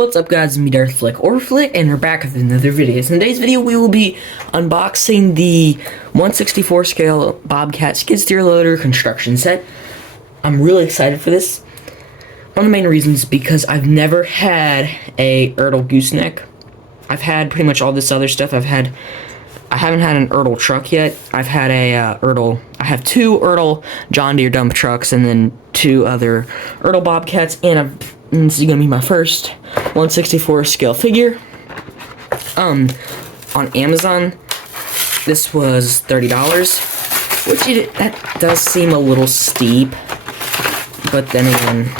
What's up guys, it's me Darth Flick or Flick, and we're back with another video. So in today's video we will be unboxing the 1/64 scale Bobcat Skid Steer Loader construction set. I'm really excited for this. One of the main reasons because I've never had a Ertl gooseneck. I've had pretty much all this other stuff. I haven't had an Ertl truck yet. I've had a I have two Ertl John Deere dump trucks and then two other Ertl Bobcats, and this is gonna be my first 1/64 scale figure. On Amazon, this was $30, which that does seem a little steep, but then again,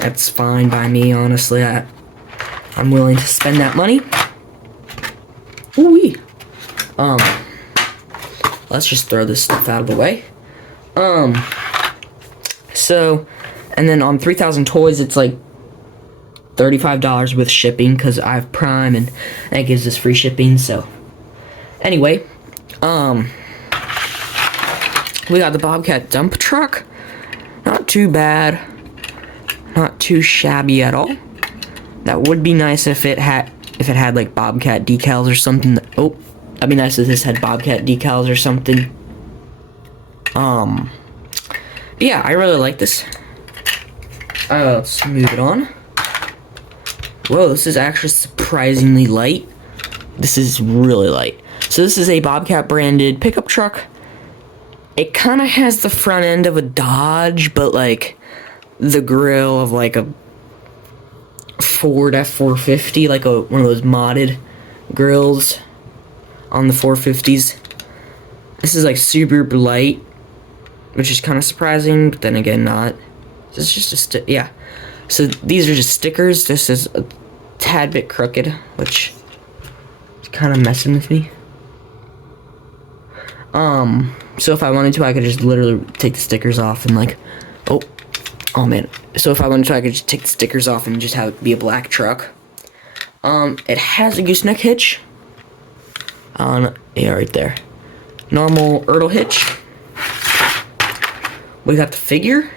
that's fine by me. Honestly, I'm willing to spend that money. Ooh-wee. Let's just throw this stuff out of the way. So, and then on 3000 Toys, it's like $35 with shipping because I have Prime and that gives us free shipping. So anyway, we got the Bobcat dump truck. Not too bad, not too shabby at all. That would be nice if it had like Bobcat decals or something. Oh, that'd be nice if this had Bobcat decals or something. Yeah, I really like this. Let's move it on. Whoa, this is actually surprisingly light. This is really light. So this is a Bobcat branded pickup truck. It kind of has the front end of a Dodge, but like the grill of like a Ford F450, like one of those modded grills on the 450s. This is like super light, which is kind of surprising, but then again not. This is just yeah. So these are just stickers. This is a tad bit crooked, which is kind of messing with me. So if I wanted to, I could just literally take the stickers off and like, oh man. So if I wanted to, I could just take the stickers off and just have it be a black truck. It has a gooseneck hitch. Yeah, right there. Normal Ertl hitch. We got the figure.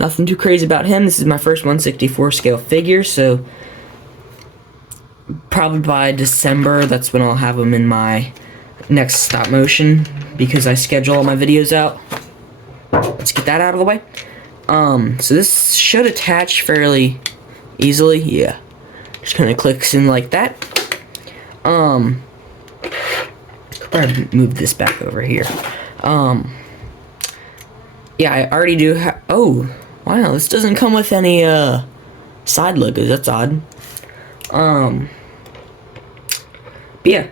Nothing too crazy about him. This is my first 1/64 scale figure, so probably by December, that's when I'll have him in my next stop motion, because I schedule all my videos out. Let's get that out of the way. So this should attach fairly easily. Yeah, just kind of clicks in like that. Probably move this back over here. Yeah, I already do have. Oh, wow, this doesn't come with any side logos. That's odd. But yeah,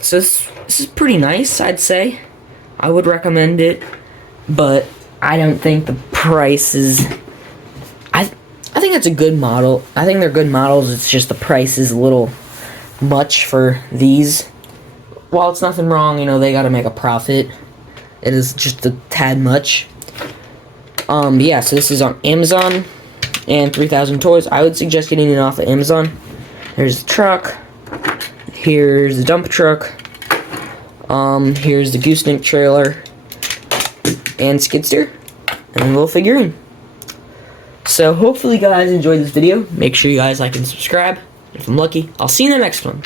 so this is pretty nice, I'd say. I would recommend it, but I don't think the price is. I think it's a good model. I think they're good models. It's just the price is a little much for these. While it's nothing wrong, you know, they got to make a profit. It is just a tad much. Yeah, so this is on Amazon and 3000 Toys. I would suggest getting it off of Amazon. There's the truck. Here's the dump truck. Here's the gooseneck trailer and skid steer, and a little figurine. So hopefully you guys enjoyed this video. Make sure you guys like and subscribe. If I'm lucky, I'll see you in the next one.